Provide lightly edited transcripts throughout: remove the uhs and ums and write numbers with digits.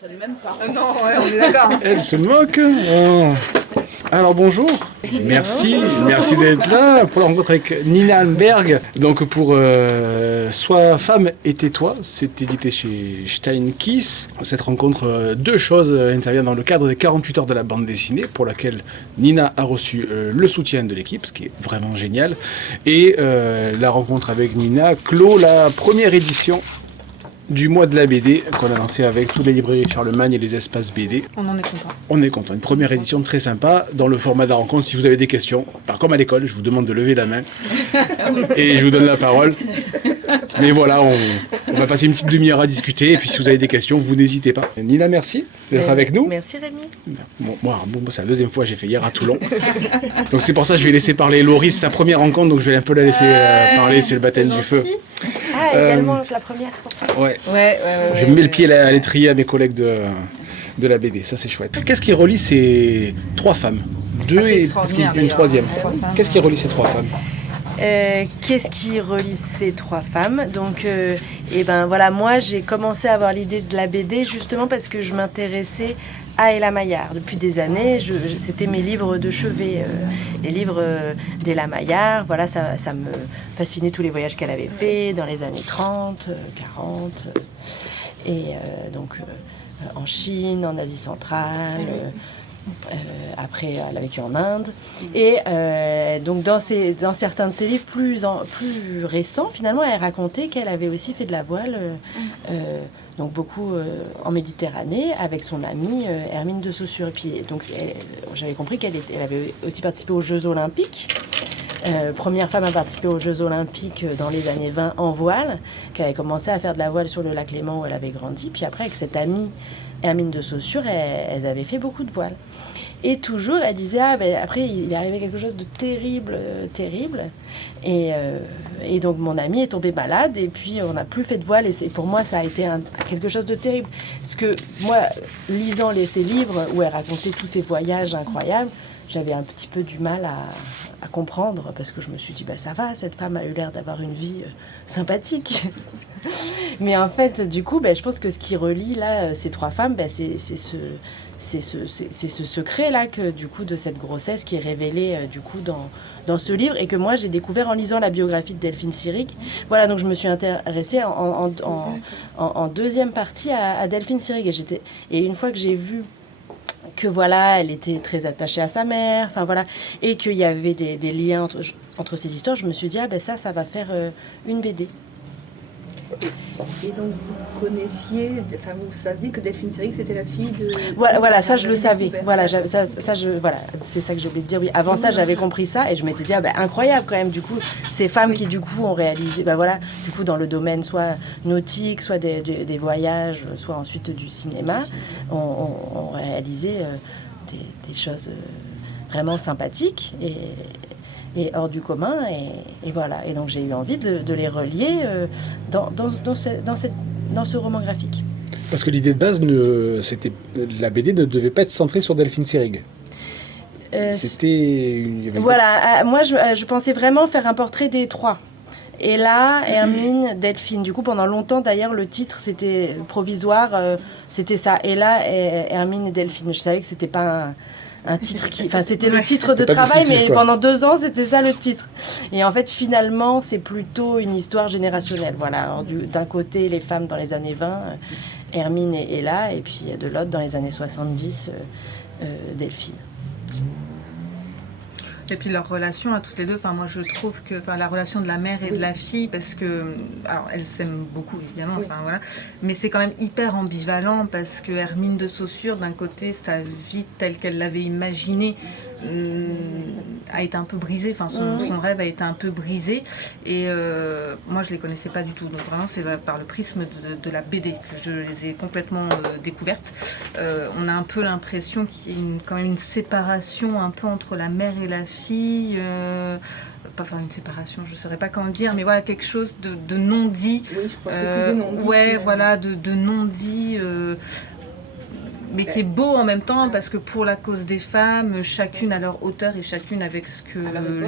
Ça ne m'aime pas. Non, ouais, on est d'accord. Elle se moque. Oh. Alors bonjour, merci d'être là pour la rencontre avec Nina Almberg. Donc pour Sois femme et tais-toi, c'est édité chez Steinkiss. Cette rencontre, deux choses interviennent dans le cadre des 48 heures de la bande dessinée, pour laquelle Nina a reçu le soutien de l'équipe, ce qui est vraiment génial. Et la rencontre avec Nina clôt la première édition du mois de la BD qu'on a lancé avec toutes les librairies Charlemagne et les espaces BD. On en est content. On est content. Une première édition très sympa dans le format de la rencontre. Si vous avez des questions, comme à l'école, je vous demande de lever la main et je vous donne la parole. Mais voilà, on va passer une petite demi-heure à discuter et puis si vous avez des questions, vous n'hésitez pas. Nina, merci d'être avec nous. Merci Rémi. Moi, c'est la deuxième fois que j'ai fait hier à Toulon. Donc c'est pour ça que je vais laisser parler Loris, sa première rencontre, donc je vais un peu la laisser parler, c'est le baptême du feu. Ah, également la première fois. Ouais. Je mets le pied à l'étrier à mes collègues de la BD, ça c'est chouette. Qu'est-ce qui relie ces trois femmes? Deux et est-ce qu'il y a une troisième? Qu'est-ce qui relie ces trois femmes? Qu'est-ce qui relie ces trois femmes? Donc, voilà, moi j'ai commencé à avoir l'idée de la BD justement parce que je m'intéressais à Ella Maillart depuis des années. C'était mes livres de chevet, les livres d'Ella Maillart. Voilà, ça me fascinait, tous les voyages qu'elle avait fait dans les années 30, 40, en Chine, en Asie centrale. Après, elle a vécu en Inde. Et donc, dans certains de ses livres plus récents, finalement, elle racontait qu'elle avait aussi fait de la voile, donc beaucoup en Méditerranée, avec son amie Hermine de Saussure. Et puis, donc, j'avais compris qu'elle avait aussi participé aux Jeux Olympiques. Première femme à participer aux Jeux Olympiques dans les années 20 en voile, qu'elle avait commencé à faire de la voile sur le lac Léman où elle avait grandi. Puis après, avec cette amie Hermine de Saussure, elles avaient fait beaucoup de voile. Et toujours, elle disait, après, il est arrivé quelque chose de terrible. Et donc, mon amie est tombée malade, et puis on n'a plus fait de voile. Et pour moi, ça a été quelque chose de terrible. Parce que moi, lisant ces livres où elle racontait tous ces voyages incroyables, j'avais un petit peu du mal à comprendre, parce que je me suis dit, ça va, cette femme a eu l'air d'avoir une vie sympathique. Mais en fait, du coup, je pense que ce qui relie là ces trois femmes, c'est ce secret-là que, du coup, de cette grossesse qui est révélé du coup dans ce livre et que moi j'ai découvert en lisant la biographie de Delphine Seyrig. Voilà, donc je me suis intéressée en deuxième partie à Delphine Seyrig et une fois que j'ai vu que voilà, elle était très attachée à sa mère, enfin voilà, et qu'il y avait des liens entre ces histoires, je me suis dit ça va faire une BD. Et donc vous vous saviez que Delphine Seyrig c'était la fille de... Voilà, ça je le savais. Voilà, c'est ça que j'ai oublié de dire. Oui, avant ça j'avais compris ça et je m'étais dit incroyable quand même. Du coup, ces femmes qui du coup ont réalisé, du coup dans le domaine soit nautique, soit des voyages, soit ensuite du cinéma, ont réalisé des choses vraiment sympathiques et hors du commun, et voilà. Et donc j'ai eu envie de les relier dans ce roman graphique. Parce que l'idée de base, la BD ne devait pas être centrée sur Delphine Seyrig. Moi je pensais vraiment faire un portrait des trois. Ella, Hermine, Delphine. Du coup, pendant longtemps, d'ailleurs, le titre, c'était provisoire. C'était ça, Ella, Hermine et Delphine. Je savais que c'était pas un titre c'était le titre de travail, mais pendant 2 ans, c'était ça le titre. Et en fait, finalement, c'est plutôt une histoire générationnelle. Voilà. Alors, d'un côté, les femmes dans les années 20, Hermine et Ella, et puis de l'autre, dans les années 70, Delphine. Et puis leur relation à toutes les deux, moi je trouve que la relation de la mère et de la fille, parce que, alors elles s'aiment beaucoup évidemment, voilà, mais c'est quand même hyper ambivalent parce que Hermine de Saussure, d'un côté, sa vie telle qu'elle l'avait imaginée a été un peu brisée, son rêve a été un peu brisé, et moi je les connaissais pas du tout, donc vraiment c'est par le prisme de la BD que je les ai complètement découvertes. On a un peu l'impression qu'il y a quand même une séparation un peu entre la mère et la fille, une séparation, je ne saurais pas comment dire, mais voilà, quelque chose de non-dit. Oui, je crois que c'est plus non-dit. Voilà, de non-dit, mais qui est beau en même temps, parce que pour la cause des femmes, chacune à leur hauteur et chacune avec ce que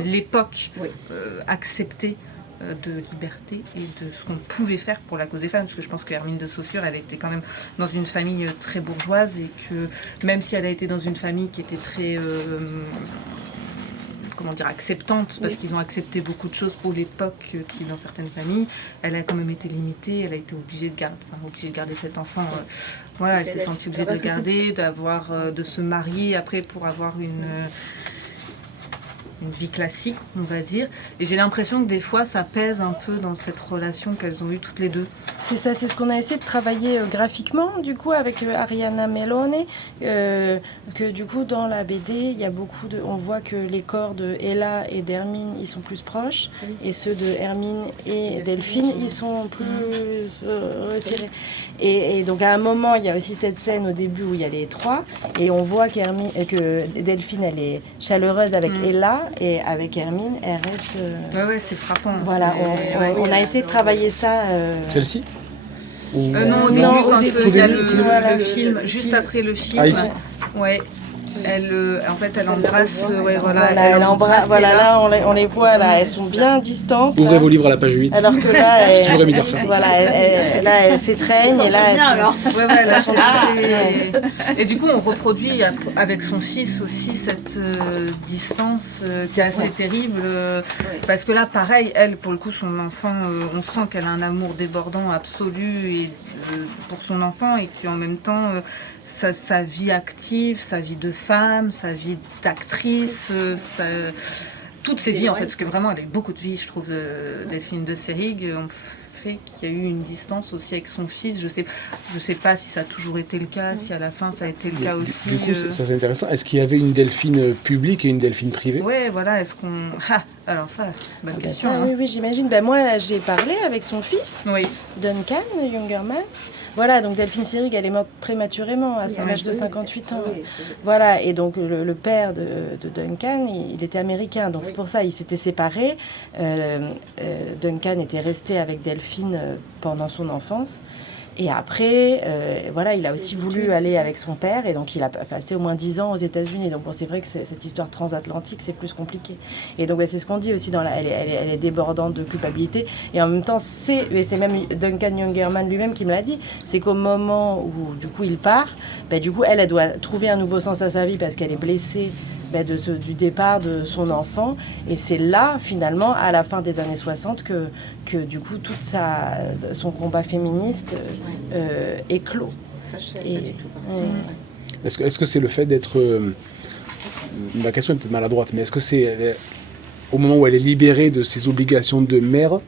l'époque acceptait de liberté et de ce qu'on pouvait faire pour la cause des femmes, parce que je pense que Hermine de Saussure, elle était quand même dans une famille très bourgeoise, et que même si elle a été dans une famille qui était très acceptante, parce qu'ils ont accepté beaucoup de choses pour l'époque qui dans certaines familles, elle a quand même été limitée, elle a été obligée de garder cet enfant. Elle s'est sentie obligée de le garder, de se marier après pour avoir une vie classique, on va dire. Et j'ai l'impression que des fois, ça pèse un peu dans cette relation qu'elles ont eue toutes les deux. C'est ça, c'est ce qu'on a essayé de travailler graphiquement, du coup, avec Ariana Melone, que du coup, dans la BD, il y a beaucoup de... On voit que les corps de Ella et d'Hermine, ils sont plus proches, et ceux de Hermine et Delphine, ils sont plus resserrés. Et donc, à un moment, il y a aussi cette scène au début où il y a les trois, et on voit que Delphine, elle est chaleureuse avec Ella, et avec Hermine, elle reste... Ouais, c'est frappant. Voilà, on a essayé de travailler ça... Celle-ci non, au début, quand il y a le film, juste après le film. Ah, ici. Ouais. Elle embrasse. Elle embrasse. Voilà, là, on les voit, là, elles sont bien distantes. Ouvrez vos livres à la page 8. Alors que là, j'ai toujours aimé dire ça. Voilà, là, elles s'étreignent. Et là, bien, alors. Elles sont et du coup, on reproduit avec son fils aussi cette distance qui est assez terrible. Parce que là, pareil, elle, pour le coup, son enfant, on sent qu'elle a un amour débordant absolu pour son enfant, et qui en même temps. Sa vie active, sa vie de femme, sa vie d'actrice, toutes ses vies en fait, parce que vraiment elle a eu beaucoup de vie, je trouve, Delphine de Seyrig, ont fait qu'il y a eu une distance aussi avec son fils. Je sais pas si ça a toujours été le cas, si à la fin ça a été le cas aussi. Du coup, ça c'est intéressant. Est-ce qu'il y avait une Delphine publique et une Delphine privée ? Ouais, voilà, est-ce qu'on... alors ça, bonne question. Ça, oui, j'imagine. Moi, j'ai parlé avec son fils, Duncan Youngerman. Voilà, donc Delphine Seyrig, elle est morte prématurément, à l'âge de 58 ans. Voilà, et donc le père de Duncan, il était américain, donc c'est pour ça, ils s'étaient séparés. Duncan était resté avec Delphine pendant son enfance. Et après, il a aussi voulu aller avec son père, et donc il a passé au moins 10 ans aux États-Unis. Donc c'est vrai que cette histoire transatlantique, c'est plus compliqué. Et donc c'est ce qu'on dit aussi, elle est débordante de culpabilité. Et en même temps, c'est même Duncan Youngerman lui-même qui me l'a dit, c'est qu'au moment où du coup il part, du coup elle doit trouver un nouveau sens à sa vie parce qu'elle est blessée du départ de son enfant, et c'est là finalement à la fin des années 60 que du coup son combat féministe éclot. Est-ce que c'est le fait d'être ma question est peut-être maladroite, mais est-ce que c'est au moment où elle est libérée de ses obligations de mère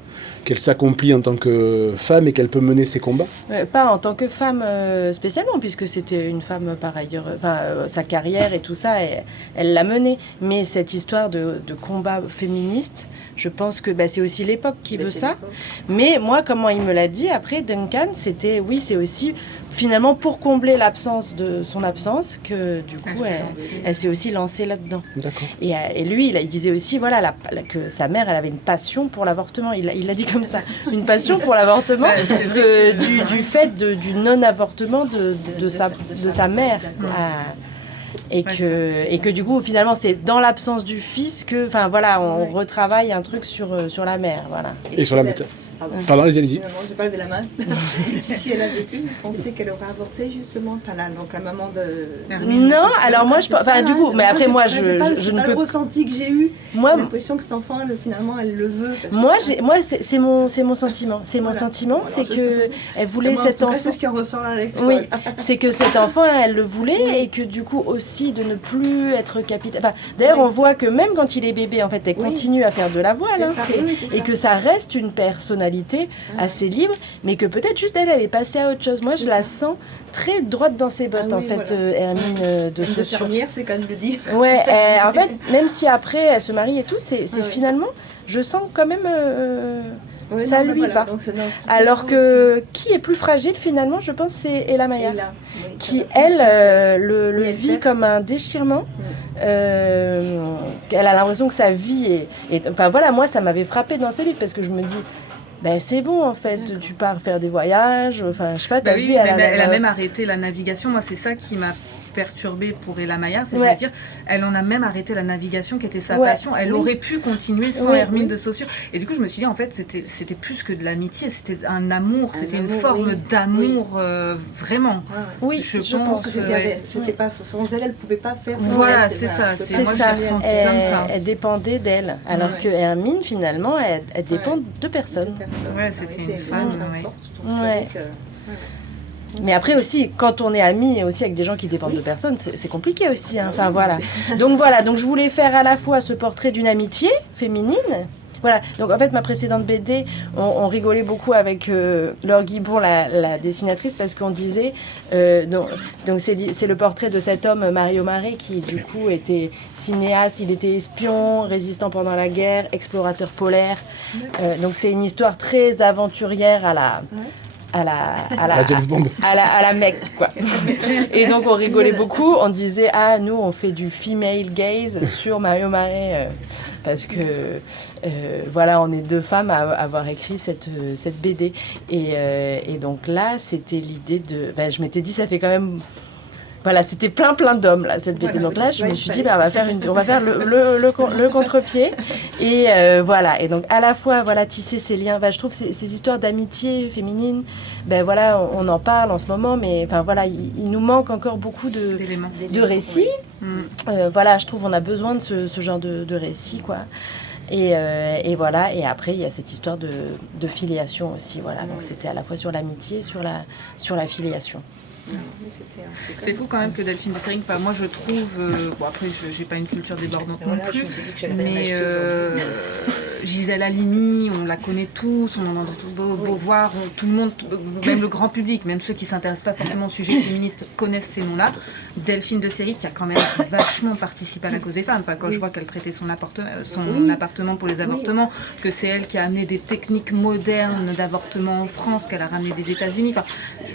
qu'elle s'accomplit en tant que femme et qu'elle peut mener ses combats ? Pas en tant que femme spécialement, puisque c'était une femme par ailleurs, sa carrière et tout ça, elle l'a menée. Mais cette histoire de combat féministe, je pense que c'est aussi l'époque qui veut ça. Mais moi, comment il me l'a dit, après, Duncan, c'est aussi finalement pour combler l'absence de son absence que du coup elle s'est aussi lancée là-dedans. D'accord. Et lui, il disait aussi que sa mère, elle avait une passion pour l'avortement. Il l'a dit comme ça, une passion pour l'avortement, du fait du non-avortement de sa mère. Et que du coup, finalement, c'est dans l'absence du fils que, on retravaille un truc sur la mère, voilà. Et sur la méthode. Pardon, allez-y. Non, j'ai pas levé la main. Si elle avait pu, vous pensez qu'elle aurait avorté justement, donc la maman de... Non, alors moi, du coup, mais après moi, je ne peux... le ressenti que j'ai eu, moi, j'ai l'impression que cet enfant, finalement, elle le veut. Moi, c'est mon sentiment. C'est mon sentiment, c'est que elle voulait cet enfant. C'est ce qui en ressort la lecture. Oui, c'est que cet enfant, elle le voulait, et que du coup aussi de ne plus être capitaine. D'ailleurs, on voit que même quand il est bébé, en fait, elle continue à faire de la voile, et que ça reste une personnalité assez libre, mais que peut-être juste elle est passée à autre chose. Moi, je la sens très droite dans ses bottes, Hermine de Saussure. C'est quand même le dire. Ouais, en fait, même si après elle se marie et tout, c'est finalement, je sens quand même. Ça lui va. Alors que qui est plus fragile finalement, je pense, c'est Ella Maillard, qui elle le vit comme un déchirement. Elle a l'impression que sa vie est... Enfin voilà, moi ça m'avait frappée dans ses livres parce que je me dis, ben c'est bon en fait, D'accord. tu pars faire des voyages, enfin je sais pas, t'as Bah vu, oui, elle a elle a l'air, même arrêté la navigation. Moi, c'est ça qui m'a perturbée pour Ella Maillard, c'est Ouais. je veux dire, elle en a même arrêté la navigation qui était sa Ouais. passion. Elle Oui. aurait pu continuer sans Oui. Hermine Oui. de Saussure. Et du coup, je me suis dit, en fait, c'était plus que de l'amitié, c'était un amour, Un c'était une amour, forme oui. d'amour, vraiment. Ouais, ouais. Oui, Je je pense Parce que c'était ouais. c'était pas sans elle, elle pouvait pas faire ça. Voilà, Elle, c'est ça, elle peut c'est- pas C'est moi, je ça, l'ai ressenti elle, comme ça. elle dépendait d'elle, alors Ouais. que Hermine finalement, elle dépend de personne. Ouais, c'était une femme, ouais. forte. Donc, c'est Ouais. vrai que- Mais après aussi, quand on est amis et aussi avec des gens qui dépendent de personnes, c'est compliqué aussi. Hein. Enfin voilà. Donc je voulais faire à la fois ce portrait d'une amitié féminine. Voilà, donc en fait ma précédente BD, on rigolait beaucoup avec Laure Guibon, la dessinatrice, parce qu'on disait, donc c'est le portrait de cet homme, Mario Marais, qui du coup était cinéaste, il était espion, résistant pendant la guerre, explorateur polaire. Donc c'est une histoire très aventurière à la James Bond. à la mec, quoi. Et donc, on rigolait beaucoup. On disait, ah, nous, on fait du female gaze sur Mario Marais. Parce que, voilà, on est deux femmes à avoir écrit cette BD. Et donc là, c'était l'idée de... Ben, je m'étais dit, ça fait quand même... Voilà, c'était plein d'hommes, là, cette BD. Voilà, Donc là, je ouais, me il suis dit, fallait. ben, on va faire le contre-pied. Et voilà. Et donc, à la fois, voilà, tisser ces liens. Ben, je trouve ces histoires d'amitié féminine, ben voilà, on en parle en ce moment, mais enfin voilà, il nous manque encore beaucoup D'éléments. de récits. Mm. Voilà, je trouve on a besoin de ce genre de récits, quoi. Et voilà, et après, il y a cette histoire de filiation aussi, voilà. Donc, c'était à la fois sur l'amitié, sur la filiation. Ouais, mais c'était un peu C'est comme- fou quand même que Delphine de Seyrig, enfin, moi je trouve, bon après j'ai pas une culture débordante non Voilà, je plus, m'étais dit que j'allais pas mais m'acheter aujourd'hui. Gisèle Halimi, on la connaît tous, on en entend beau voir, tout le monde, même le grand public, même ceux qui s'intéressent pas forcément au sujet féministe connaissent ces noms-là. Delphine de Seyrig qui a quand même vachement participé à la cause des femmes, enfin, quand je vois qu'elle prêtait son appartement pour les avortements, que c'est elle qui a amené des techniques modernes d'avortement en France, qu'elle a ramené des États-Unis, enfin,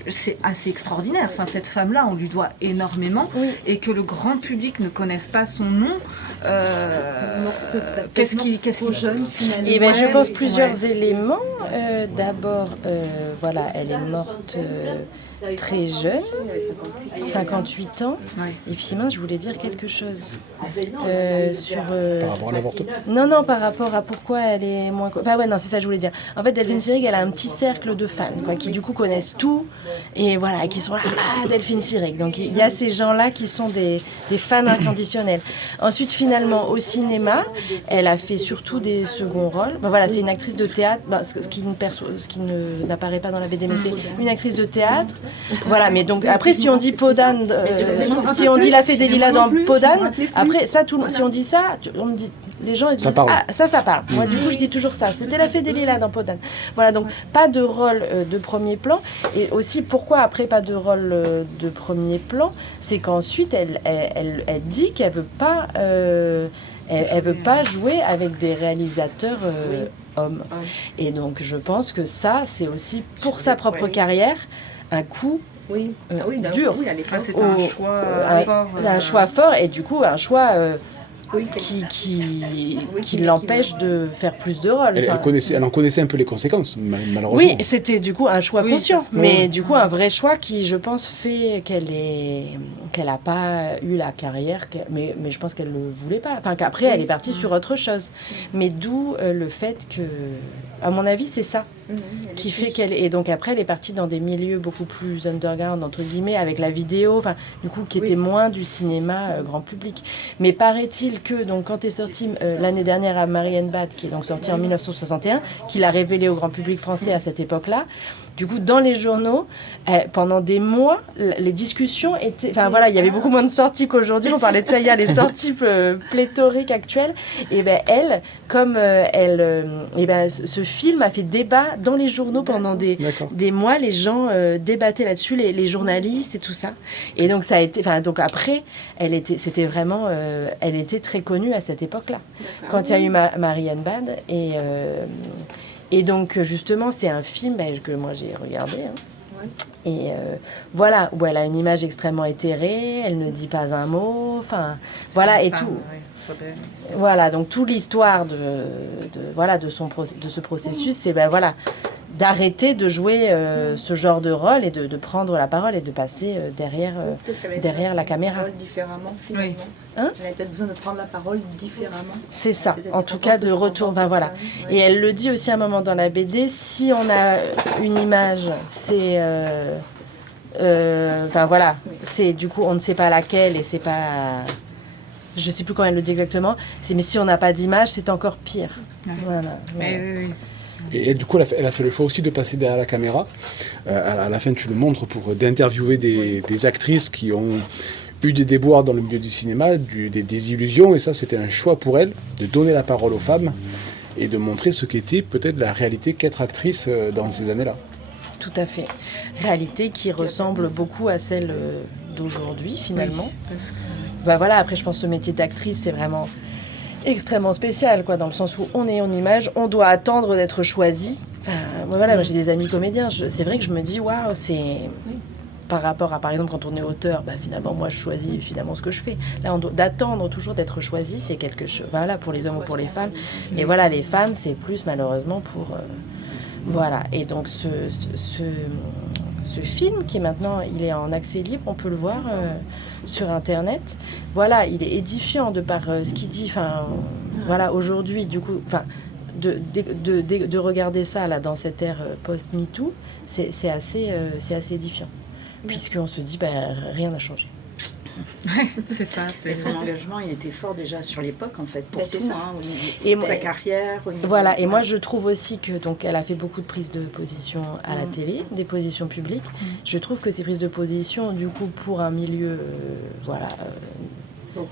c'est assez extraordinaire. Enfin, cette femme-là, on lui doit énormément, Oui. et que le grand public ne connaisse pas son nom. Morte, Qu'est-ce trop qui jeune finalement. Et ben, je Ouais, pense ouais. plusieurs éléments. D'abord, voilà, elle est morte très jeune, Elle avait 58. 58 ans. Ouais. Et puis mince, je voulais dire quelque chose sur. Par rapport à l'avortement. Non, par rapport à pourquoi elle est moins. Enfin, ouais, non, c'est ça que je voulais dire. En fait, Delphine Seyrig, elle a un petit cercle de fans, quoi, qui du coup connaissent tout, et voilà, qui sont là, ah, Delphine Seyrig. Donc, il y a ces gens-là qui sont des fans inconditionnels. Ensuite, finalement, au cinéma, elle a fait surtout des seconds rôles. Ben, voilà, c'est une actrice de théâtre, ben, ce qui n'apparaît pas dans la BD, mais c'est une actrice de théâtre. Voilà, mais donc, après, si on dit Podane, si on dit La Fée des Lilas dans Podane, après, ça, si on dit ça, on me dit, les gens ils disent, parle. ah, ça parle. Moi, du coup, je dis toujours ça. C'était La Fée des Lilas dans Podane. Voilà, donc, pas de rôle de premier plan. Et aussi, pourquoi après pas de rôle de premier plan, c'est qu'ensuite, elle dit qu'elle veut pas, elle veut pas jouer avec des réalisateurs hommes. Et donc, je pense que ça, c'est aussi pour sa propre carrière un coup Oui, dur. Oui, à l'époque. C'était un choix fort. Un choix fort et du coup un choix Oui, qui l'empêche de faire plus de rôles. Elle en connaissait un peu les conséquences, malheureusement. Oui, c'était du coup un choix Oui, conscient, parce que- mais du coup un vrai choix qui, je pense, fait qu'elle n'a pas eu la carrière, mais je pense qu'elle ne le voulait pas. Enfin, qu'après, elle est partie sur autre chose. Mais d'où le fait que, à mon avis, c'est ça qui fait qu'elle... Et donc après, elle est partie dans des milieux beaucoup plus underground, entre guillemets, avec la vidéo, enfin, du coup, qui était moins du cinéma grand public. Mais paraît-il que, donc, quand est sortie l'année dernière à Marianne Bad, qui est donc sortie en 1961, qu'il a révélé au grand public français à cette époque-là, du coup, dans les journaux, pendant des mois, les discussions étaient... Enfin, voilà, il y avait beaucoup moins de sorties qu'aujourd'hui. On parlait de ça hier, les sorties pléthoriques actuelles. Et bien, elle, comme et ben, ce film a fait débat dans les journaux pendant des mois. Les gens débattaient là-dessus, les journalistes et tout ça. Et donc, ça a été... Enfin, donc après, c'était vraiment... elle était très connue à cette époque-là. Quand il y a eu Marianne Bad et donc, justement, c'est un film que moi, j'ai regardé. Et voilà, où elle a une image extrêmement éthérée, elle ne dit pas un mot, enfin, voilà, et tout. soit belle. Voilà, donc toute l'histoire de ce processus, c'est d'arrêter de jouer ce genre de rôle et de prendre la parole et de passer derrière la caméra. Différemment, finalement. Hein? Elle a peut-être besoin de prendre la parole différemment. C'est ça, en tout cas de retour. Voilà. Ouais. Et elle le dit aussi à un moment dans la BD, si on a une image, c'est... c'est du coup, on ne sait pas laquelle et c'est pas... Je sais plus comment elle le dit exactement, mais si on n'a pas d'image, c'est encore pire. Ouais. Voilà. Mais oui. Et du coup, elle a fait le choix aussi de passer derrière la caméra. À la fin, tu le montres pour d'interviewer des actrices qui ont eu des déboires dans le milieu du cinéma, des désillusions, et ça, c'était un choix pour elle, de donner la parole aux femmes et de montrer ce qu'était peut-être la réalité qu'être actrice dans ces années-là. Tout à fait. Réalité qui ressemble beaucoup à celle d'aujourd'hui, finalement. Oui, parce que... Après, je pense que ce métier d'actrice, c'est vraiment extrêmement spécial, quoi, dans le sens où on est en image, on doit attendre d'être choisi. Moi, j'ai des amis comédiens, c'est vrai que je me dis, waouh, c'est... Par rapport à, par exemple, quand on est auteur, finalement, moi, je choisis finalement ce que je fais. Là, d'attendre toujours d'être choisi, c'est quelque chose, pour les hommes ou pour les femmes. Et les femmes, c'est plus, malheureusement, pour... Et donc, ce film, qui est maintenant, il est en accès libre, on peut le voir sur Internet. Il est édifiant de par ce qu'il dit. Aujourd'hui, du coup... De regarder ça, là, dans cette ère post-MeToo, c'est assez édifiant. Puisqu'on se dit, rien n'a changé. C'est ça. Et son engagement, il était fort déjà sur l'époque, en fait, pour tout, au niveau Et de sa carrière. Au niveau et moi je trouve aussi que, donc, elle a fait beaucoup de prises de position à la télé, des positions publiques. Je trouve que ces prises de position, du coup, pour un milieu,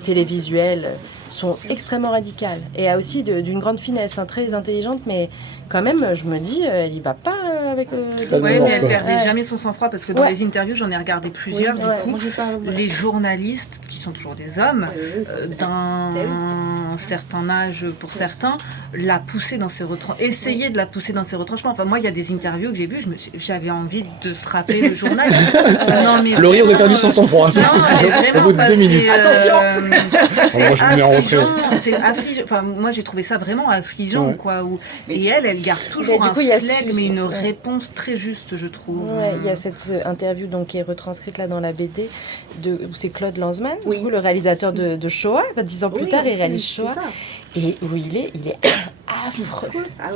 télévisuel, sont extrêmement radicales. Et aussi d'une grande finesse, très intelligente, mais quand même, je me dis, elle y va pas avec le... Pas Oui, mais elle quoi. perdait jamais son sang-froid parce que dans les interviews, j'en ai regardé plusieurs. Du coup, Moi, j'ai pas... les journalistes, qui sont toujours des hommes, d'un certain âge pour certains, la pousser dans ses retranchements, essayer de la pousser dans ses retranchements. Enfin, moi, il y a des interviews que j'ai vues, j'avais envie de frapper le journal. Laurie aurait perdu son sang-froid. Au bout de 2 minutes. Attention. Moi, je me mets en retrait. C'est affligeant. Enfin, moi, j'ai trouvé ça vraiment affligeant, quoi. Et elle garde toujours du coup, un flegme, mais une réponse très juste, je trouve. Il y a cette interview donc, qui est retranscrite là dans la BD, où c'est Claude Lanzmann, du coup, le réalisateur de Shoah. 10 ans plus tard, il réalise Shoah. Et où il est affreux.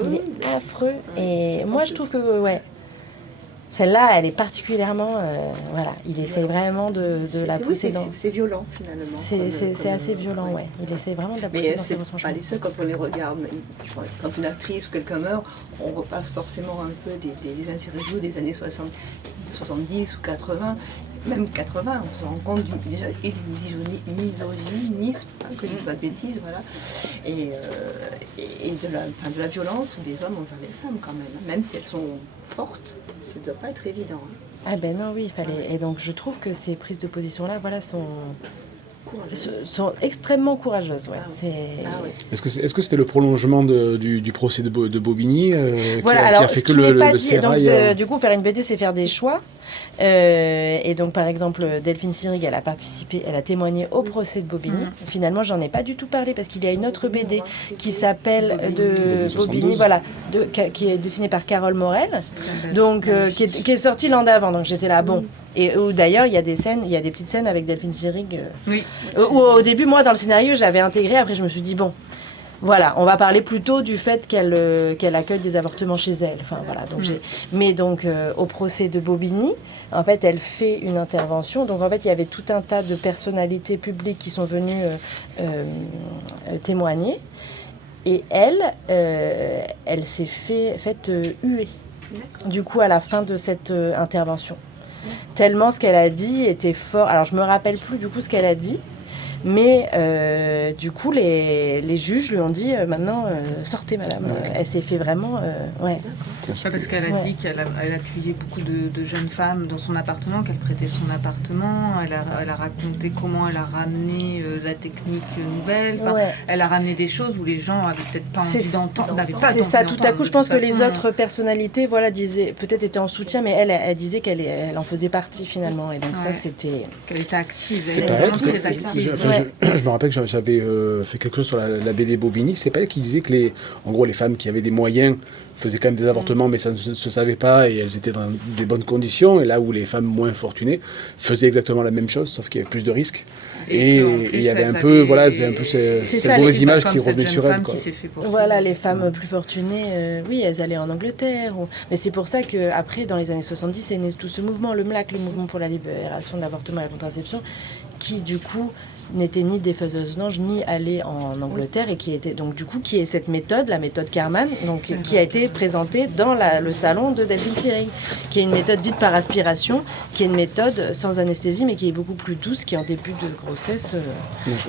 Il est affreux. Et moi, je trouve que, celle-là, elle est particulièrement... il essaye vraiment de la pousser dans... C'est violent, finalement. C'est assez violent, Il essaye vraiment de la pousser dans ses retranchements. Pas les seuls, quand on les regarde. Quand une actrice ou quelqu'un meurt, on repasse forcément un peu des interviews des années 70 ou 80. Même 80, on se rend compte déjà du misogynisme, que je ne dis pas de bêtises, et de la violence des hommes envers les femmes, quand même si elles sont fortes, ça ne doit pas être évident. Ah ben non, il fallait. Et donc je trouve que ces prises de position-là, sont extrêmement courageuses. Est-ce que c'était le prolongement du procès de Bobigny qui a fait que le sérail... Donc, du coup, faire une BD, c'est faire des choix. Et donc, par exemple, Delphine Seyrig, elle a témoigné au procès de Bobigny. Finalement, j'en ai pas du tout parlé parce qu'il y a une autre BD qui s'appelle de Bobigny, qui est dessinée par Carole Morel, donc qui est sortie l'an d'avant. Donc j'étais là, bon. Et où d'ailleurs, il y a des petites scènes avec Delphine Seyrig. Où au début, moi, dans le scénario, j'avais intégré. Après, je me suis dit, bon. On va parler plutôt du fait qu'elle accueille des avortements chez elle. Donc, au procès de Bobigny, en fait, elle fait une intervention. Donc, en fait, il y avait tout un tas de personnalités publiques qui sont venues témoigner. Et elle s'est faite huer. Du coup, à la fin de cette intervention. Tellement ce qu'elle a dit était fort. Alors, je me rappelle plus du coup ce qu'elle a dit. Mais du coup, les juges lui ont dit maintenant, sortez madame. Elle s'est fait vraiment... Parce qu'elle a dit qu'elle accueillait beaucoup de jeunes femmes dans son appartement, qu'elle prêtait son appartement. Elle a raconté comment elle a ramené la technique nouvelle. Elle a ramené des choses où les gens avaient peut-être pas envie d'entendre. C'est ça, tout à coup, je pense que les autres personnalités disaient, peut-être étaient en soutien, mais elle disait qu'elle en faisait partie finalement. Et donc ça, c'était... Qu'elle était active. C'est Elle pareil, était parce que très active. Je me rappelle que j'avais fait quelque chose sur la BD Bobigny. C'est pas elle qui disait que les femmes qui avaient des moyens faisaient quand même des avortements, mais ça ne se savait pas et elles étaient dans des bonnes conditions. Et là où les femmes moins fortunées faisaient exactement la même chose, sauf qu'il y avait plus de risques. Et il y avait un peu, cette mauvaise image qui revenait sur elles. Voilà, les femmes plus fortunées, oui, elles allaient en Angleterre. Mais c'est pour ça qu'après, dans les années 70, est né tout ce mouvement, le MLAC, le mouvement pour la libération de l'avortement et la contraception, qui du coup n'était ni des faiseuses d'anges ni allée en Angleterre et qui était donc du coup qui est cette méthode, la méthode Karman, donc qui a été présentée dans le salon de Delphine Seyrig, qui est une méthode dite par aspiration, qui est une méthode sans anesthésie mais qui est beaucoup plus douce, qui est en début de grossesse,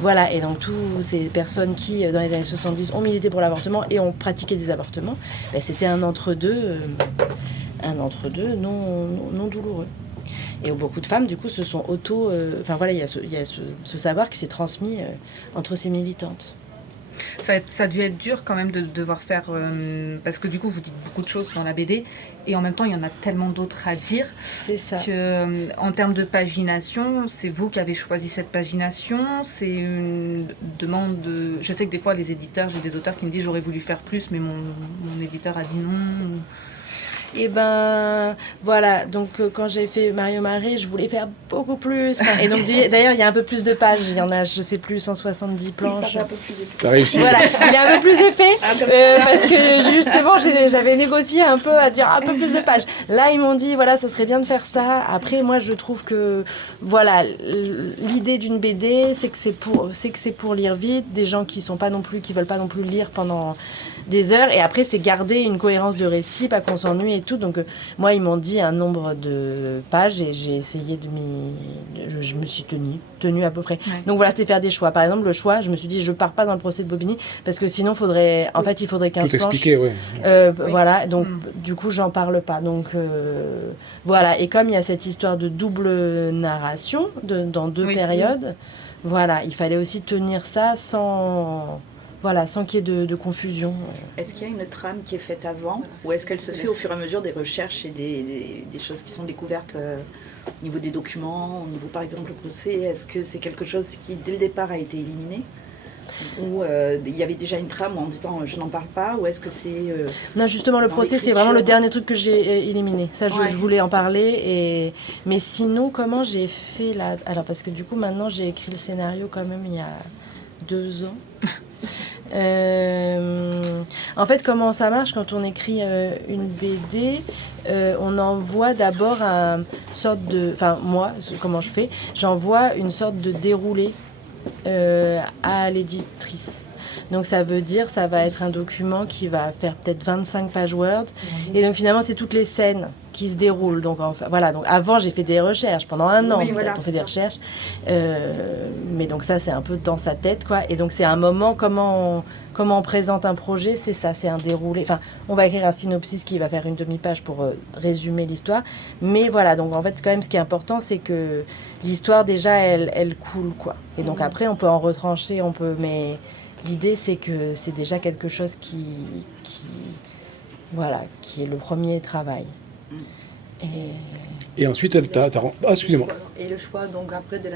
voilà. Et donc toutes ces personnes qui dans les années 70 ont milité pour l'avortement et ont pratiqué des avortements, c'était un entre-deux non douloureux. Et beaucoup de femmes, du coup, se sont il y a ce savoir qui s'est transmis entre ces militantes. Ça a dû être dur quand même de devoir faire... parce que du coup, vous dites beaucoup de choses dans la BD, et en même temps, il y en a tellement d'autres à dire. C'est ça. En termes de pagination, c'est vous qui avez choisi cette pagination. C'est une demande de... Je sais que des fois, les éditeurs, j'ai des auteurs qui me disent « j'aurais voulu faire plus, mais mon éditeur a dit non ». Et ben voilà, donc quand j'ai fait Mario Marais, je voulais faire beaucoup plus. Et donc d'ailleurs, il y a un peu plus de pages, il y en a, je sais plus, 170 planches. Un peu plus épais. T'as réussi. Voilà, il est un peu plus épais parce que justement, j'avais négocié un peu à dire un peu plus de pages. Là, ils m'ont dit voilà, ça serait bien de faire ça. Après, moi, je trouve que voilà, l'idée d'une BD, c'est que c'est pour lire vite, des gens qui veulent pas non plus lire pendant des heures, et après c'est garder une cohérence de récit, pas qu'on s'ennuie et tout. Donc moi ils m'ont dit un nombre de pages et j'ai essayé je me suis tenue à peu près. Ouais. Donc voilà, c'était faire des choix. Par exemple, le choix, je me suis dit je pars pas dans le procès de Bobigny parce que sinon il faudrait 15 planches. Expliquer, ouais. Voilà, donc du coup j'en parle pas. Donc voilà, et comme il y a cette histoire de double narration dans deux périodes, voilà, il fallait aussi tenir ça sans qu'il y ait de confusion. Est-ce qu'il y a une trame qui est faite avant, ou est-ce qu'elle se fait au fur et à mesure des recherches et des choses qui sont découvertes au niveau des documents, au niveau par exemple le procès? Est-ce que c'est quelque chose qui dès le départ a été éliminé, ou il y avait déjà une trame en disant je n'en parle pas, ou est-ce que c'est... Non, justement, le procès, c'est vraiment le dernier truc que j'ai éliminé. Ça, je voulais en parler. Mais sinon, comment j'ai fait là? Alors, parce que du coup, maintenant, j'ai écrit le scénario quand même il y a 2 ans. En fait, comment ça marche quand on écrit une BD? On envoie d'abord moi, comment je fais? J'envoie une sorte de déroulé à l'éditrice. Donc ça veut dire, ça va être un document qui va faire peut-être 25 pages Word. Et donc finalement, c'est toutes les scènes qui se déroulent. Donc voilà. Donc avant, j'ai fait des recherches pendant un an. On fait des recherches. Mais donc ça, c'est un peu dans sa tête, quoi. Et donc c'est un moment, comment on présente un projet, c'est ça, c'est un déroulé. Enfin, on va écrire un synopsis qui va faire une demi-page pour résumer l'histoire. Mais voilà, donc en fait, quand même, ce qui est important, c'est que l'histoire, déjà, elle coule, quoi. Et donc après, on peut en retrancher, mais... L'idée, c'est que c'est déjà quelque chose qui est le premier travail. Et ensuite, excusez-moi. Et le choix, donc, après, de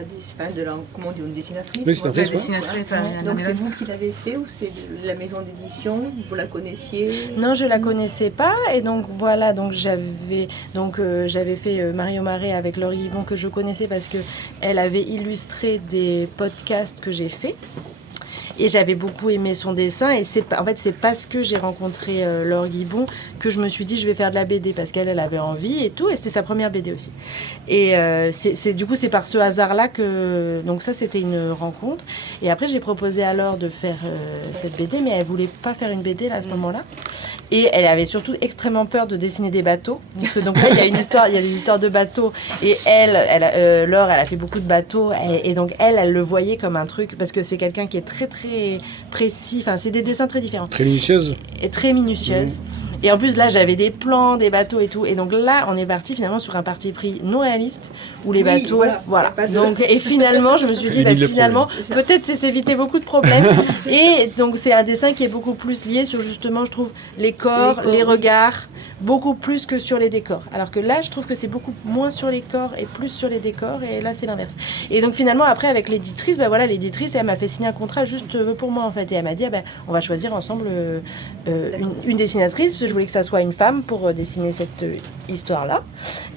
comment on dit, une dessinatrice? Oui, c'est dessinatrice. Donc, c'est vous qui l'avez fait, ou c'est la maison d'édition? Vous la connaissiez? Non, je la connaissais pas. Et donc, voilà, donc j'avais fait Mario Marais avec Laure Guibon, que je connaissais parce qu'elle avait illustré des podcasts que j'ai faits. Et j'avais beaucoup aimé son dessin, et c'est parce que j'ai rencontré Laure Guibon que je me suis dit je vais faire de la BD, parce qu'elle avait envie et tout, et c'était sa première BD aussi. Et du coup c'est par ce hasard-là que... Donc ça c'était une rencontre, et après j'ai proposé à Laure de faire cette BD, mais elle voulait pas faire une BD là, à ce moment-là. Et elle avait surtout extrêmement peur de dessiner des bateaux, parce que donc là il y a des histoires de bateaux, et Laure elle a fait beaucoup de bateaux, et donc elle le voyait comme un truc, parce que c'est quelqu'un qui est très très précis, enfin c'est des dessins très différents. Très minutieuse. Et très minutieuse. Et en plus, là, j'avais des plans, des bateaux et tout. Et donc là, on est parti finalement sur un parti pris non réaliste, où les Oui, bateaux... voilà. Pas de- Donc, et finalement, je me suis dit, Évite le finalement, problème. C'est ça. peut-être c'est s'éviter beaucoup de problèmes. Et donc, c'est un dessin qui est beaucoup plus lié sur justement, je trouve, les corps, Les les corps, regards, beaucoup plus que sur les décors. Alors que là, je trouve que c'est beaucoup moins sur les corps et plus sur les décors. Et là, c'est l'inverse. Et donc, finalement, après, avec l'éditrice, l'éditrice, elle m'a fait signer un contrat juste pour moi, en fait. Et elle m'a dit, on va choisir ensemble une dessinatrice, parce que je voulais que ça soit une femme pour dessiner cette histoire-là.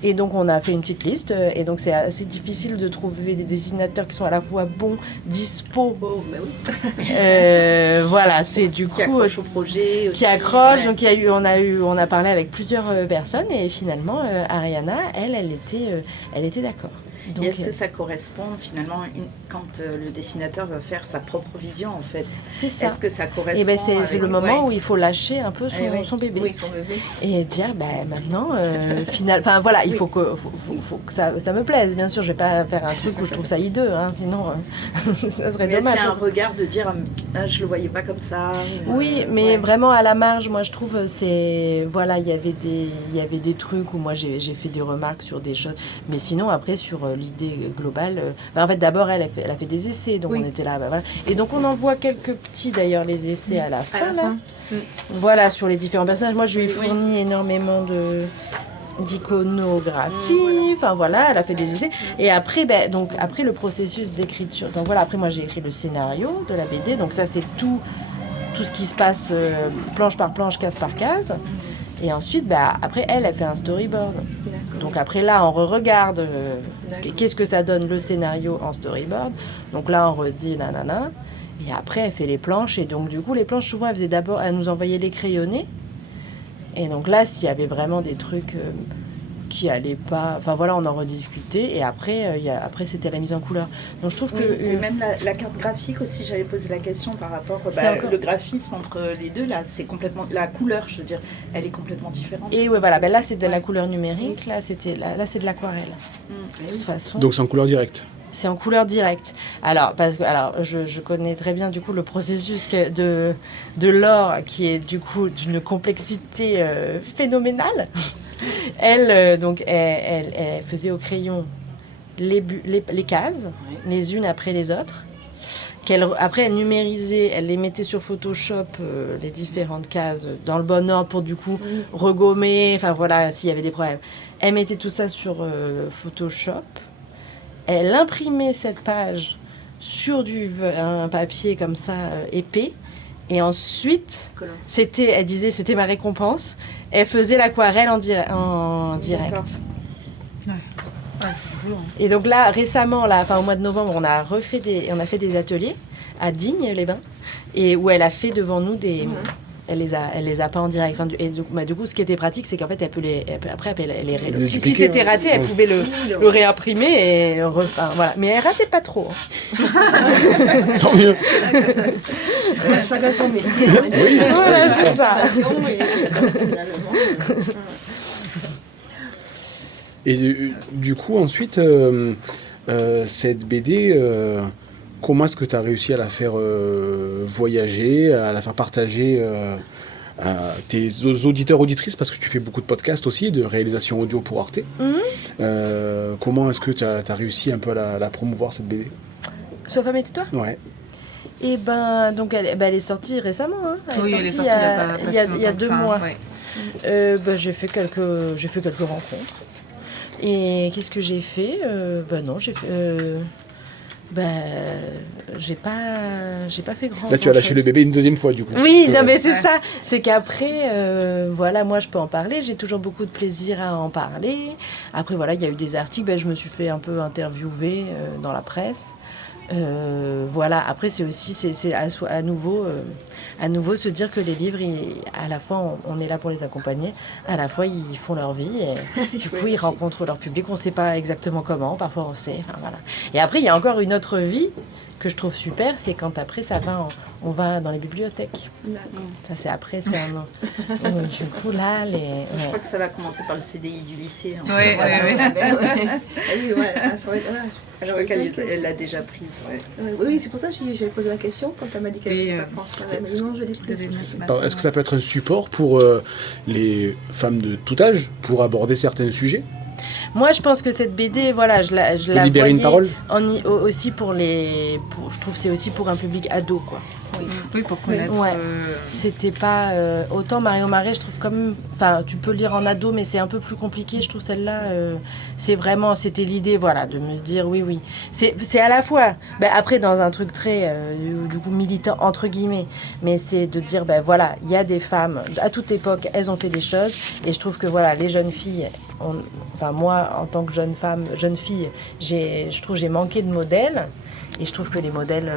Et donc, on a fait une petite liste. Et donc, c'est assez difficile de trouver des dessinateurs qui sont à la fois bons, dispo. Oh, bah oui. Voilà, c'est du Qui coup... accroche au projet. qui aussi. accroche, Ouais. donc on a parlé avec plusieurs personnes et finalement Ariana, elle était d'accord. Donc, Et est-ce que ça correspond finalement quand le dessinateur veut faire sa propre vision en fait? c'est ça. Est-ce que ça correspond Et ben c'est avec- le moment ouais. où il faut lâcher un peu Eh oui. son bébé Oui, son bébé. et dire maintenant enfin voilà, il faut que ça me plaise, bien sûr, je vais pas faire un truc où je trouve ça hideux, hein, sinon ça serait Mais est-ce dommage. qu'il y a un regard de dire je le voyais pas comme ça Oui, mais ouais. vraiment à la marge, moi je trouve, c'est... Voilà, il y avait des trucs où moi j'ai fait des remarques sur des choses. Mais sinon, après, sur l'idée globale... en fait, d'abord, elle a fait des essais, donc Oui. on était là, voilà. Et donc on en voit quelques petits, d'ailleurs, les essais à la fin, la là. fin. Voilà, sur les différents personnages. Moi, je lui ai Oui. fourni énormément d'iconographie, enfin voilà, elle a fait des essais. Et après, donc après le processus d'écriture, donc voilà, après moi j'ai écrit le scénario de la BD, donc ça c'est tout ce qui se passe planche par planche, case par case. Et ensuite, après elle fait un storyboard. D'accord. Donc après là, on re-regarde D'accord. qu'est-ce que ça donne le scénario en storyboard. Donc là, on redit nanana. Et après, elle fait les planches. Et donc du coup, les planches, souvent, elle nous envoyait les crayonnés. Et donc là, s'il y avait vraiment des trucs qui allaient pas... Enfin voilà, on en rediscutait. Et après, après c'était la mise en couleur. Donc je trouve Oui, que... c'est même la carte graphique aussi, j'avais posé la question par rapport C'est encore- le graphisme entre les deux là, c'est complètement la couleur, je veux dire, elle est complètement différente. Et ouais, voilà, là, c'est de la Ouais. couleur numérique. Là, c'est de l'aquarelle. De toute façon. Donc c'est en couleur directe. C'est en couleur directe. Alors, je connais très bien du coup le processus de Laure, qui est du coup d'une complexité phénoménale. Elle, donc, elle faisait au crayon les cases, les unes après les autres. Après, elle numérisait, elle les mettait sur Photoshop, les différentes cases, dans le bon ordre pour du coup regommer, enfin voilà, s'il y avait des problèmes. Elle mettait tout ça sur Photoshop. Elle imprimait cette page sur un papier comme ça épais. Et ensuite, elle disait c'était ma récompense. Elle faisait l'aquarelle en direct. D'accord. Ouais, c'est dur, hein. Et donc là, récemment, au mois de novembre, on a fait des ateliers à Digne-les-Bains, et où elle a fait devant nous des... Elle les a pas en direct. Enfin, et du coup, ce qui était pratique, c'est qu'en fait, si c'était raté, elle pouvait le réimprimer et voilà. Mais elle ratait pas trop. Tant mieux. Chacun son métier. Oui, Voilà, c'est c'est ça. Et du coup, ensuite, cette BD, comment est-ce que tu as réussi à la faire voyager, à la faire partager à tes auditeurs, auditrices, parce que tu fais beaucoup de podcasts aussi, de réalisation audio pour Arte. Comment est-ce que tu as réussi un peu à la promouvoir, cette BD? Sois femme et tais-toi. Ouais. Et donc elle est sortie récemment. Hein. Oui, elle est sortie il y a pas si 2 longtemps que mois. ça, ouais. J'ai fait quelques rencontres. Et qu'est-ce que j'ai fait? Non, j'ai fait. J'ai pas fait grand. Là, tu as lâché le bébé une deuxième fois, du coup. Oui, Parce que- non, mais c'est ça. C'est qu'après, voilà, moi, je peux en parler. J'ai toujours beaucoup de plaisir à en parler. Après, voilà, il y a eu des articles. Je me suis fait un peu interviewer dans la presse. Voilà. Après, c'est aussi, c'est à nouveau se dire que les livres, à la fois, on est là pour les accompagner. À la fois, ils font leur vie. Et du coup, ils rencontrent leur public. On ne sait pas exactement comment. Parfois, on sait. Enfin, voilà. Et après, il y a encore une autre vie que je trouve super, c'est quand après ça va on va dans les bibliothèques. D'accord. Ça, c'est après, c'est un... Donc, du coup, là, Je crois que ça va commencer par le CDI du lycée. Hein. Oui, Voilà, oui, oui. ah ben, ouais. Ah oui, ouais, ah, c'est vrai, Je crois qu'elle l'a déjà prise. Ouais. Oui, c'est pour ça que j'avais posé la question quand elle m'a dit qu'elle Et, n'avait pas France. Elle m'a dit non, je l'ai prise. Est-ce que ça peut être un support pour les femmes de tout âge pour aborder certains sujets? Moi, je pense que cette BD, voilà, je la Libérer une voyais parole aussi pour je trouve que c'est aussi pour un public ado, quoi. Oui, pour connaître. Ouais. C'était pas autant Mario Marais, je trouve comme, enfin, tu peux lire en ado, mais c'est un peu plus compliqué. Je trouve celle-là, c'était l'idée, voilà, de me dire oui. C'est à la fois, après dans un truc très du coup militant entre guillemets, mais c'est de dire voilà, il y a des femmes à toute époque, elles ont fait des choses, et je trouve que voilà, les jeunes filles, moi en tant que jeune fille, je trouve j'ai manqué de modèles. Et je trouve que les modèles,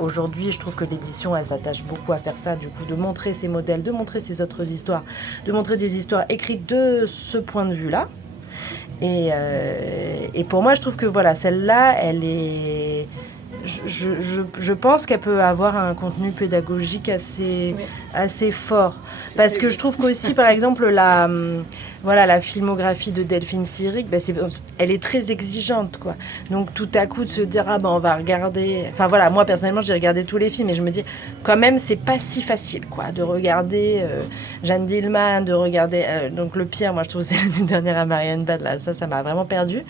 aujourd'hui, je trouve que l'édition, elle s'attache beaucoup à faire ça, du coup, de montrer ces modèles, de montrer ces autres histoires, de montrer des histoires écrites de ce point de vue-là. Et pour moi, je trouve que voilà, celle-là, elle est... Je pense qu'elle peut avoir un contenu pédagogique assez fort. Parce que je trouve qu'aussi, par exemple, la filmographie de Delphine Seyrig, elle est très exigeante, quoi. Donc tout à coup de se dire on va regarder. Enfin voilà, moi personnellement j'ai regardé tous les films et je me dis quand même c'est pas si facile, quoi, de regarder Jeanne Dielman, de regarder donc le pire, moi je trouve c'est l'année dernière à Marianne Bad, là ça m'a vraiment perdu.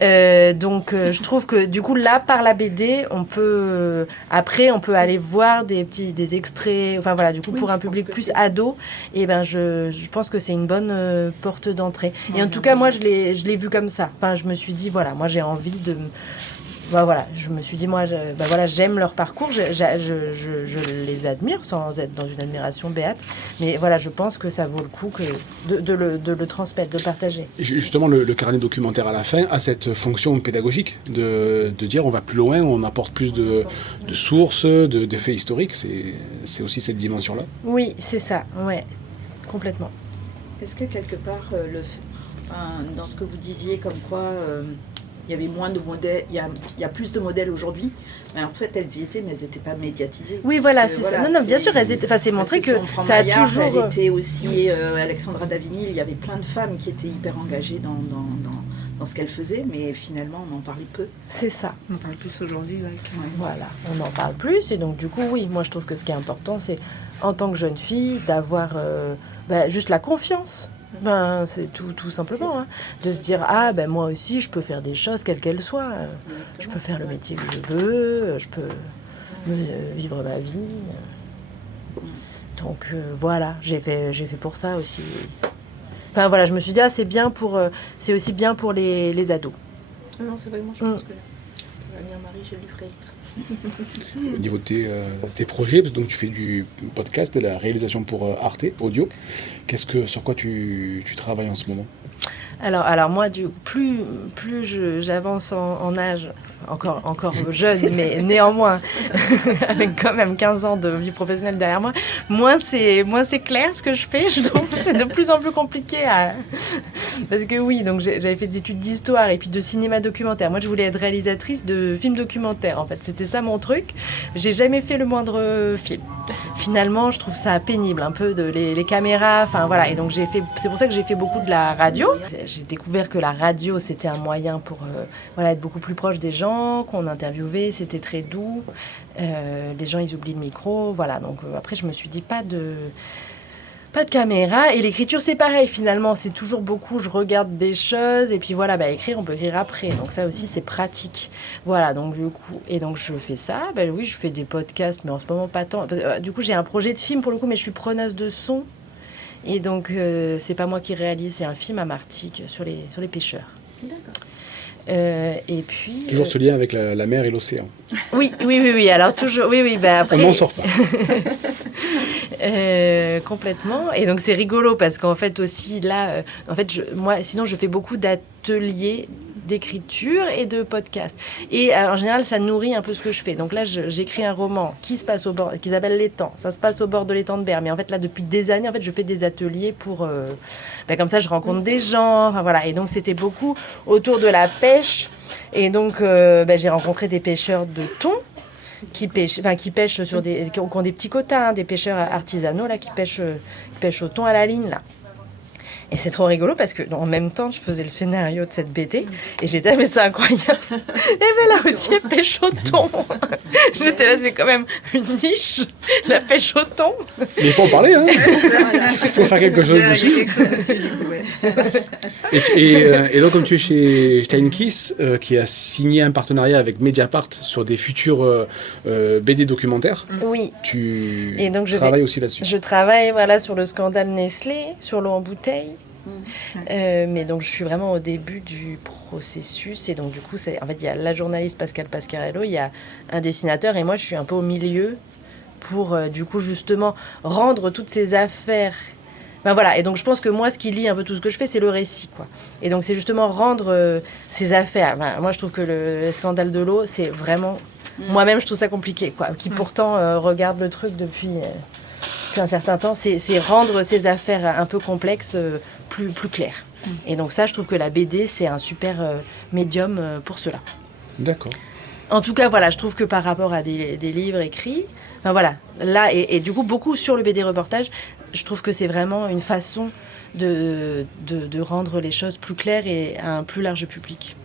Donc je trouve que du coup là par la BD on peut aller voir des extraits. Enfin voilà, du coup pour un public plus ado, et je pense que c'est une bonne porte d'entrée. Et en tout cas, moi, je l'ai vu comme ça. Enfin, je me suis dit, voilà, moi, j'ai envie de... je me suis dit, moi, j'aime leur parcours, je les admire, sans être dans une admiration béate, mais voilà, je pense que ça vaut le coup de le transmettre, de le partager. Justement, le carnet documentaire à la fin a cette fonction pédagogique de dire on va plus loin, on apporte plus de sources, de faits historiques, c'est aussi cette dimension-là. Oui, c'est ça, ouais, complètement. Est-ce que quelque part, dans ce que vous disiez, comme quoi il y avait moins de modèles, il y a plus de modèles aujourd'hui, mais en fait elles y étaient, mais elles n'étaient pas médiatisées. Oui, voilà, c'est ça. Non, bien sûr, elles étaient. Enfin, c'est montré que ça a toujours. Elle était aussi Alexandra Davinil. Il y avait plein de femmes qui étaient hyper engagées dans ce qu'elle faisait, mais finalement on en parlait peu. C'est ça. On en parle plus aujourd'hui, Voilà, on en parle plus, et donc du coup, oui, moi je trouve que ce qui est important, c'est en tant que jeune fille d'avoir juste la confiance. C'est tout simplement, de se dire moi aussi je peux faire des choses quelles qu'elles soient, je peux faire le métier que je veux, je peux vivre ma vie, donc voilà, j'ai fait pour ça aussi. Enfin voilà, je me suis dit c'est aussi bien pour les ados. Non, c'est vraiment, je pense que pour l'avenir Marie, je lui ferai lire. Au niveau de tes projets, donc tu fais du podcast, de la réalisation pour Arte, audio. Sur quoi tu travailles en ce moment ? Alors moi, plus j'avance en âge, encore jeune, mais néanmoins, avec quand même 15 ans de vie professionnelle derrière moi, moins c'est clair ce que je fais. Je trouve que c'est de plus en plus compliqué parce que oui, donc j'avais fait des études d'histoire et puis de cinéma documentaire. Moi, je voulais être réalisatrice de films documentaires. En fait, c'était ça mon truc. J'ai jamais fait le moindre film. Finalement, je trouve ça pénible, un peu les caméras. Enfin voilà, et donc c'est pour ça que j'ai fait beaucoup de la radio. J'ai découvert que la radio, c'était un moyen pour être beaucoup plus proche des gens, qu'on interviewait, c'était très doux. Les gens, ils oublient le micro. Voilà, donc après, je me suis dit pas de caméra. Et l'écriture, c'est pareil, finalement. C'est toujours beaucoup, je regarde des choses. Et puis voilà, écrire, on peut écrire après. Donc ça aussi, c'est pratique. Voilà, donc du coup, je fais ça. Oui, je fais des podcasts, mais en ce moment, pas tant. Du coup, j'ai un projet de film, pour le coup, mais je suis preneuse de son. Et donc, c'est pas moi qui réalise, c'est un film à Martigues sur les pêcheurs. D'accord. Et puis... Toujours ce lien avec la mer et l'océan. Oui. Alors, toujours... Oui, après... On n'en sort pas. Complètement. Et donc, c'est rigolo parce qu'en fait, aussi, là... moi, sinon, je fais beaucoup d'ateliers d'écriture et de podcast. Et en général, ça nourrit un peu ce que je fais. Donc là, j'écris un roman qui s'appelle L'étang. Ça se passe au bord de l'étang de Berre. Mais en fait, là, depuis des années, je fais des ateliers pour... comme ça, je rencontre des gens. Enfin, voilà. Et donc, c'était beaucoup autour de la pêche. Et donc, j'ai rencontré des pêcheurs de thon. qui pêchent sur qui ont des petits quotas, hein, des pêcheurs artisanaux là qui pêchent au thon à la ligne là. Et c'est trop rigolo parce que en même temps, je faisais le scénario de cette BD et j'étais mais c'est incroyable. Et bien là aussi, elle pêche au thon. J'étais là, c'est quand même une niche, la pêche au thon. Mais il faut en parler, hein. Il faut faire quelque chose dessus. Et donc, comme tu es chez Steinkiss, qui a signé un partenariat avec Mediapart sur des futurs BD documentaires, Oui. tu Et donc, travailles aussi là-dessus. Je travaille sur le scandale Nestlé, sur l'eau en bouteille. Mais donc je suis vraiment au début du processus et donc du coup en fait il y a la journaliste Pascal Pasquarello, il y a un dessinateur et moi je suis un peu au milieu pour du coup justement rendre toutes ces affaires. Ben voilà, et donc je pense que moi ce qui lie un peu tout ce que je fais c'est le récit quoi. Et donc c'est justement rendre ces affaires. Ben, moi je trouve que le scandale de l'eau c'est vraiment moi-même je trouve ça compliqué quoi. Qui pourtant regarde le truc depuis un certain temps, c'est rendre ces affaires un peu complexes plus claires. Et donc ça, je trouve que la BD, c'est un super médium pour cela. D'accord. En tout cas, voilà, je trouve que par rapport à des livres écrits, enfin voilà, là, et du coup, beaucoup sur le BD reportage, je trouve que c'est vraiment une façon de rendre les choses plus claires et à un plus large public.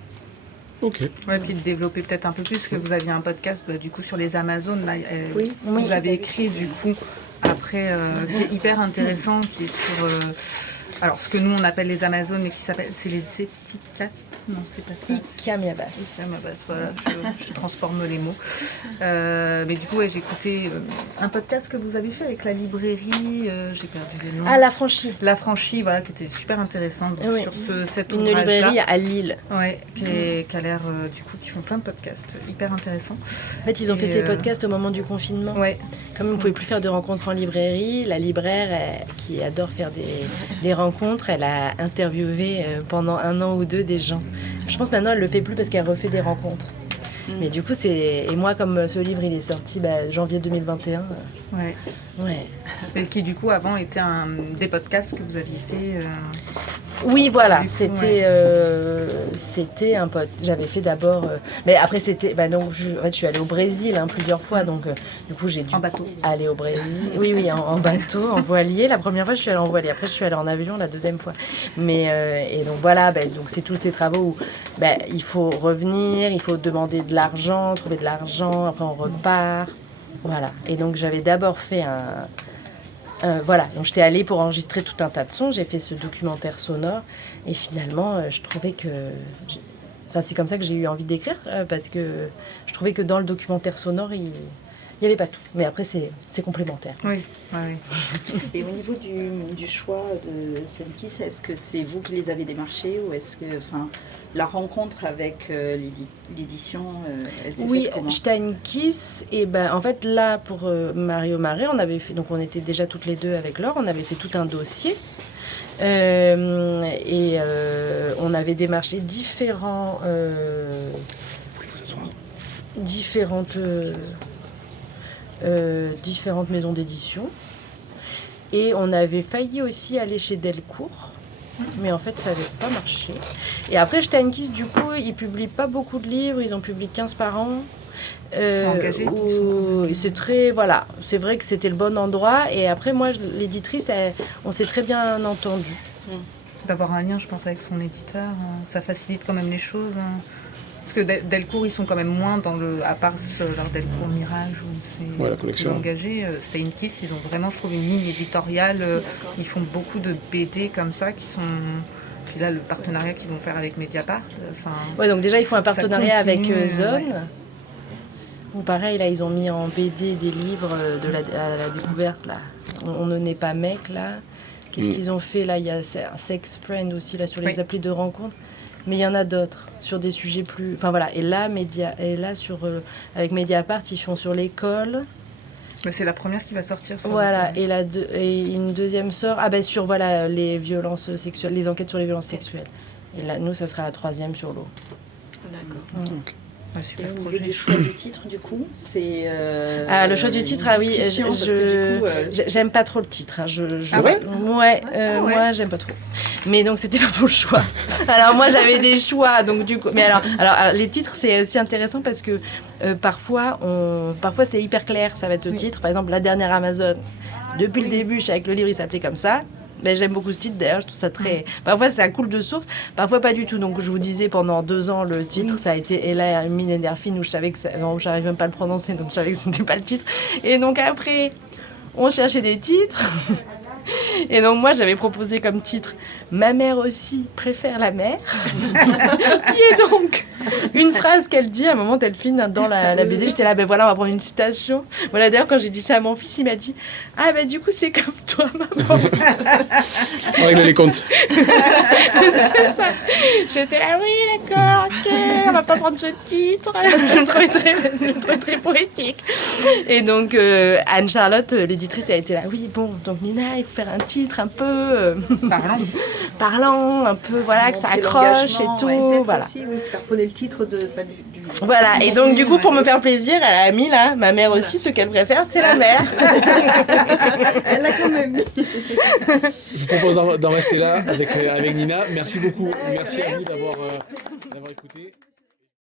Ok. Ouais, puis de développer peut-être un peu plus, que vous aviez un podcast du coup sur les Amazones, là, Oui. vous avez écrit du coup après, qui est hyper intéressant, qui est sur alors ce que nous on appelle les Amazones, mais qui s'appelle, c'est les étiquettes. Non, c'est pas ça. Ikamiabas. Ikamiabas, voilà, je transforme les mots. Mais du coup, ouais, j'ai écouté un podcast que vous avez fait avec la librairie, j'ai perdu les noms. Ah, La Franchie. La Franchie, voilà, qui était super intéressante Oui. sur cet Une ouvrage-là. librairie à Lille. Ouais, qui a l'air, du coup, qui font plein de podcasts hyper intéressants. En fait, ils ont fait ces podcasts au moment du confinement. Ouais. Comme on ne pouvait plus faire de rencontres en librairie, la libraire, qui adore faire des rencontres, elle a interviewé pendant 1 an ou 2 des gens. Je pense maintenant elle le fait plus parce qu'elle refait des rencontres. Mais du coup, et moi, comme ce livre il est sorti janvier 2021. Ouais. Et qui du coup avant était des podcasts que vous aviez fait. Oui, voilà, coup, c'était un pote. J'avais fait d'abord, mais après c'était, donc je suis allée au Brésil plusieurs fois, donc du coup j'ai dû En bateau. aller au Brésil. Oui, en bateau, en voilier. La première fois je suis allée en voilier, après je suis allée en avion la deuxième fois. Mais et donc voilà, donc c'est tous ces travaux où il faut revenir, il faut demander de l'argent, trouver de l'argent, après on repart. Voilà. Et donc j'avais d'abord fait donc j'étais allée pour enregistrer tout un tas de sons, j'ai fait ce documentaire sonore et finalement je trouvais que... c'est comme ça que j'ai eu envie d'écrire parce que je trouvais que dans le documentaire sonore il n'y avait pas tout. Mais après c'est complémentaire. Oui. Et au niveau du choix de Steinkiss, est-ce que c'est vous qui les avez démarchés ou est-ce que la rencontre avec l'édition, elle s'est faite comment ? Steinkiss, et en fait là pour Mario Marais, on avait fait, donc on était déjà toutes les deux avec Laure, on avait fait tout un dossier on avait démarché différentes maisons d'édition et on avait failli aussi aller chez Delcourt. Mais en fait, ça n'avait pas marché. Et après, Steinkiss, du coup, ils publient pas beaucoup de livres. Ils en publient 15 par an. Engagés, c'est très... Voilà. C'est vrai que c'était le bon endroit. Et après, moi, l'éditrice, on s'est très bien entendu. D'avoir un lien, je pense, avec son éditeur, ça facilite quand même les choses. Parce que Delcourt, ils sont quand même moins dans à part leur Delcourt Mirage où c'est la collection engagé. Steinkiss, ils ont vraiment, je trouve, une ligne éditoriale. Ils font beaucoup de BD comme ça qui sont... Puis là, le partenariat qu'ils vont faire avec Mediapart. Donc déjà, ils font un partenariat avec Zone. Ouais. Ou pareil, là, ils ont mis en BD des livres à la découverte, là. On ne naît pas mec, là. Qu'est-ce qu'ils ont fait, là ? Il y a un Sex Friend aussi, là, sur les applis de rencontre. Mais il y en a d'autres, sur des sujets plus... Enfin, voilà. Et là, avec Mediapart, ils font sur l'école. Mais c'est la première qui va sortir. Voilà. Et une deuxième sort... sur, les violences sexuelles, les enquêtes sur les violences sexuelles. Et là, nous, ça sera la 3e sur l'eau. D'accord. Okay. Un Et super au niveau projet. du choix du titre, du coup, c'est. Ah, le choix du titre, ah oui, discussion, parce que du coup, j'aime pas trop le titre. Hein. Ah ouais Ouais, moi j'aime pas trop. Mais donc c'était pas pour le choix. Alors moi j'avais des choix, donc du coup. Mais alors les titres c'est aussi intéressant parce que parfois c'est hyper clair, ça va être ce titre. Par exemple, La Dernière Amazone. Depuis le début, je savais que le livre il s'appelait comme ça. Ben, j'aime beaucoup ce titre, d'ailleurs, je trouve ça très... Parfois, ça coule de source, parfois pas du tout. Donc, je vous disais, pendant 2 ans, le titre, ça a été Ella, Hermine et Delphine, où je savais que... Non, j'arrive même pas à le prononcer, donc je savais que ce n'était pas le titre. Et donc, après, on cherchait des titres. Et donc, moi, j'avais proposé comme titre Ma mère aussi préfère la mer, qui est donc une phrase qu'elle dit à un moment, Delphine, dans la BD. J'étais là, ben voilà, on va prendre une citation. Voilà, d'ailleurs, quand j'ai dit ça à mon fils, il m'a dit Ah, ben du coup, c'est comme toi, maman. On règle les comptes. C'est ça. J'étais là, oui, d'accord, ok, on va pas prendre ce titre. Je le trouvais très poétique. Et donc, Anne-Charlotte, l'éditrice, a été là, oui, bon, donc Nina, il faut faire un titre un peu parlant, un peu, voilà, que ça Montrer accroche et l'engagement, tout. Peut-être Voilà. aussi, oui, ça reprenait le titre du Voilà, et donc du coup, pour me faire plaisir, elle a mis là, ma mère aussi, ce qu'elle préfère, c'est la mer. Elle l'a quand même mis. Je vous propose d'en rester là avec Nina. Merci beaucoup. Merci à vous d'avoir